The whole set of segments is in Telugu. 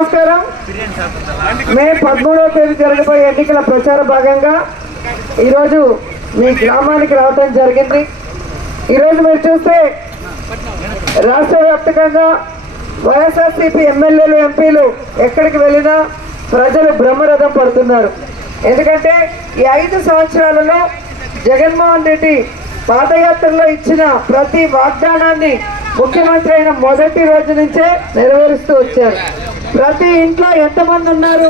నమస్కారం. మే 13వ తేదీ జరగబోయే ఎన్నికల ప్రచార భాగంగా ఈరోజు మీ గ్రామానికి రావడం జరిగింది. ఈరోజు మీరు చూస్తే రాష్ట్ర వ్యాప్తంగా వైఎస్ఆర్సీపీ ఎమ్మెల్యేలు ఎంపీలు ఎక్కడికి వెళ్ళినా ప్రజలు బ్రహ్మరథం పడుతున్నారు. ఎందుకంటే ఈ 5 సంవత్సరాలలో జగన్మోహన్ రెడ్డి పాదయాత్రలో ఇచ్చిన ప్రతి వాగ్దానాన్ని ముఖ్యమంత్రి అయిన మొదటి రోజు నుంచే నెరవేరుస్తూ వచ్చారు. ప్రతి ఇంట్లో ఎంతమంది ఉన్నారు,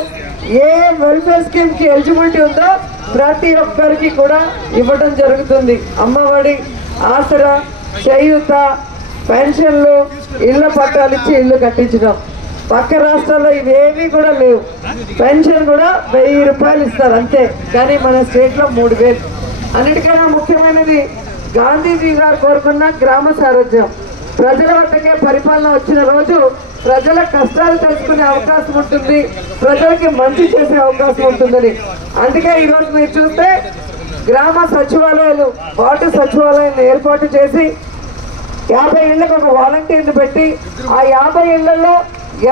ఏ వెల్ఫేర్ స్కీమ్ కి ఎలిజిబిలిటీ ఉందో ప్రతి ఒక్కరికి కూడా ఇవ్వడం జరుగుతుంది. అమ్మఒడి, ఆసరా, చేయూత, పెన్షన్లు, ఇళ్ల పట్టాలు ఇచ్చి ఇల్లు కట్టించడం. పక్క రాష్ట్రాల్లో ఇవేవి కూడా లేవు. పెన్షన్ కూడా 1000 రూపాయలు ఇస్తారు అంతే, కానీ మన స్టేట్లో 3000. అన్నిటికన్నా ముఖ్యమైనది గాంధీజీ గారు కోరుకున్న గ్రామ సారథ్యం. ప్రజల వద్దకే పరిపాలన వచ్చిన రోజు ప్రజల కష్టాలు తెలుసుకునే అవకాశం ఉంటుంది, ప్రజలకి మంచి చేసే అవకాశం ఉంటుందని. అందుకే ఈరోజు మీరు చూస్తే గ్రామ సచివాలయాలు, వార్డు సచివాలయాలను ఏర్పాటు చేసి 50 ఇళ్లకు ఒక వాలంటీర్ని పెట్టి ఆ 50 ఇళ్లలో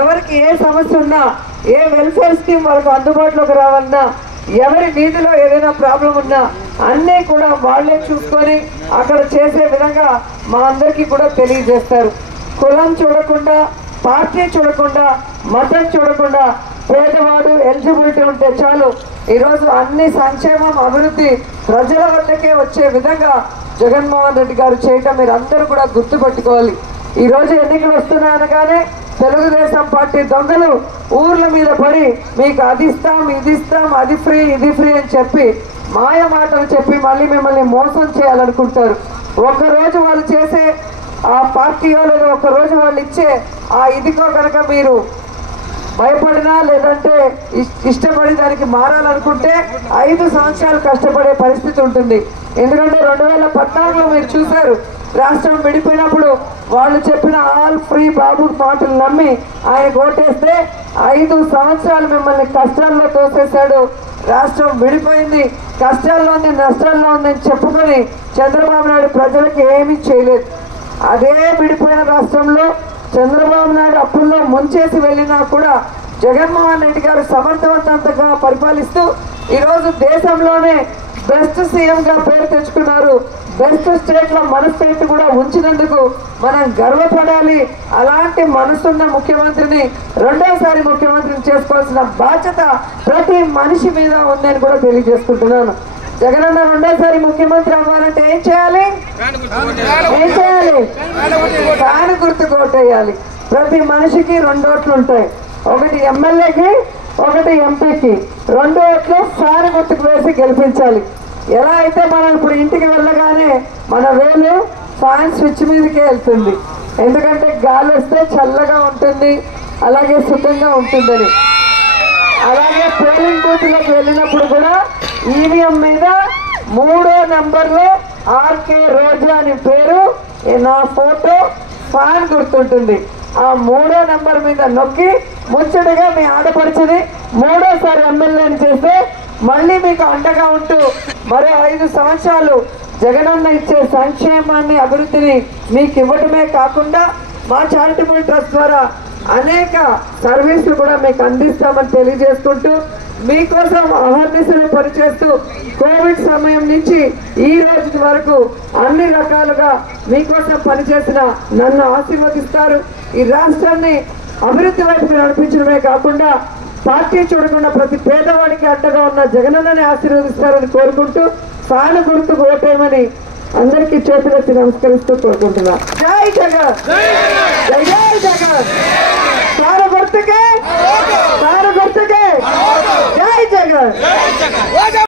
ఎవరికి ఏ సమస్య ఉన్నా, ఏ వెల్ఫేర్ స్కీమ్ వాళ్ళకు అందుబాటులోకి రావన్నా, ఎవరి వీధిలో ఏదైనా ప్రాబ్లం ఉన్నా అన్నీ కూడా వాళ్ళే చూసుకొని అక్కడ చేసే విధంగా మా అందరికీ కూడా తెలియజేస్తారు. కులం చూడకుండా, పార్టీ చూడకుండా, మతం చూడకుండా పేదవాడు ఎలిజిబిలిటీ ఉంటే చాలు ఈరోజు అన్ని సంక్షేమం, అభివృద్ధి ప్రజల వద్దకే వచ్చే విధంగా జగన్మోహన్ రెడ్డి గారు చేయటం మీరు అందరూ కూడా గుర్తుపెట్టుకోవాలి. ఈరోజు ఎన్నికలు వస్తున్నాయనగానే తెలుగుదేశం పార్టీ దొంగలు ఊర్ల మీద పడి మీకు అది ఇస్తాం, ఇది ఇస్తాం, అది ఫ్రీ, ఇది ఫ్రీ అని చెప్పి మాయ మాటలు చెప్పి మళ్ళీ మిమ్మల్ని మోసం చేయాలనుకుంటారు. ఒక్కరోజు వాళ్ళు చేసే ఆ పార్టీ వాళ్ళు ఒక్కరోజు వాళ్ళు ఇచ్చే ఆ ఇదికో కనుక మీరు భయపడినా లేదంటే ఇష్టపడి దానికి మారాలనుకుంటే 5 సంవత్సరాలు కష్టపడే పరిస్థితి ఉంటుంది. ఎందుకంటే 2014లో మీరు చూశారు, రాష్ట్రం విడిపోయినప్పుడు వాళ్ళు చెప్పిన ఆల్ ఫ్రీ బాబు మాటలు నమ్మి ఆయన ఓటేస్తే 5 సంవత్సరాలు మిమ్మల్ని కష్టాల్లో తోసేశాడు. రాష్ట్రం విడిపోయింది, కష్టాల్లో ఉంది, నష్టాల్లో ఉందని చెప్పుకొని చంద్రబాబు నాయుడు ప్రజలకు ఏమీ చేయలేదు. అదే విడిపోయిన రాష్ట్రంలో చంద్రబాబు నాయుడు అప్పుల్లో ముంచేసి వెళ్ళినా కూడా జగన్మోహన్ రెడ్డి గారు సమర్థవంతంగా పరిపాలిస్తూ ఈరోజు దేశంలోనే బెస్ట్ సీఎంగా పేరు తెచ్చుకున్నారు. బెస్ట్ స్టేట్లో మన స్టేట్ కూడా ఉంచినందుకు మనం గర్వపడాలి. అలాంటి మనసున్న ముఖ్యమంత్రిని రెండోసారి ముఖ్యమంత్రిని చేసుకోవాల్సిన బాధ్యత ప్రతి మనిషి మీద ఉందని కూడా తెలియజేసుకుంటున్నాను. జగనన్న రెండోసారి ముఖ్యమంత్రి అవ్వాలంటే ఏం చేయాలి? ఫ్యాన్ గుర్తుకు ఓటేయాలి. ప్రతి మనిషికి 2 ఓట్లు ఉంటాయి, ఒకటి ఎమ్మెల్యేకి, ఒకటి ఎంపీకి. 2 ఓట్లు ఫ్యాన్ గుర్తుకు వేసి గెలిపించాలి. ఎలా అయితే మనం ఇప్పుడు ఇంటికి వెళ్ళగానే మన వేలు ఫ్యాన్ స్విచ్ మీదకే వెళ్తుంది, ఎందుకంటే గాలి వస్తే చల్లగా ఉంటుంది, అలాగే శుద్ధంగా ఉంటుందని. అలాగే పోలింగ్ బూత్లోకి వెళ్ళినప్పుడు కూడా ఈవీఎం మీద 3వ నెంబర్లో ఆర్కే రోజా అని పేరు, నా ఫోటో, ఫ్యాన్ గుర్తుంటుంది. ఆ 3వ నెంబర్ మీద నొక్కి ముచ్చటగా మీ ఆడపడుచుని 3వసారి ఎమ్మెల్యేని చేస్తే మళ్ళీ మీకు అండగా ఉంటూ మరో 5 సంవత్సరాలు జగనన్న ఇచ్చే సంక్షేమాన్ని, అభివృద్ధిని మీకు ఇవ్వటమే కాకుండా మా చారిటబుల్ ట్రస్ట్ ద్వారా అనేక సర్వీసులు కూడా మీకు అందిస్తామని తెలియజేసుకుంటూ మీకోసం అహర్నిశలు పనిచేస్తూ కోవిడ్ సమయం నుంచి ఈ రోజు వరకు అన్ని రకాలుగా మీకోసం పనిచేసిన నన్ను ఆశీర్వదిస్తారు. ఈ రాష్ట్రాన్ని అభివృద్ధి వైపు నడిపించడమే కాకుండా పార్టీ చూడకుండా ప్రతి పేదవాడికి అండగా ఉన్న జగనన్నని ఆశీర్వదిస్తారని కోరుకుంటూ ఫ్యాన్ గుర్తుకు ఓటేయమని అందరికీ చేతులెత్తి నమస్కరిస్తూ కోరుకుంటున్నా. జై జగన్, జై జై జగన్. ఫ్యాన్ గుర్తుకే, ఫ్యాన్ గుర్తుకే, జై జగన్.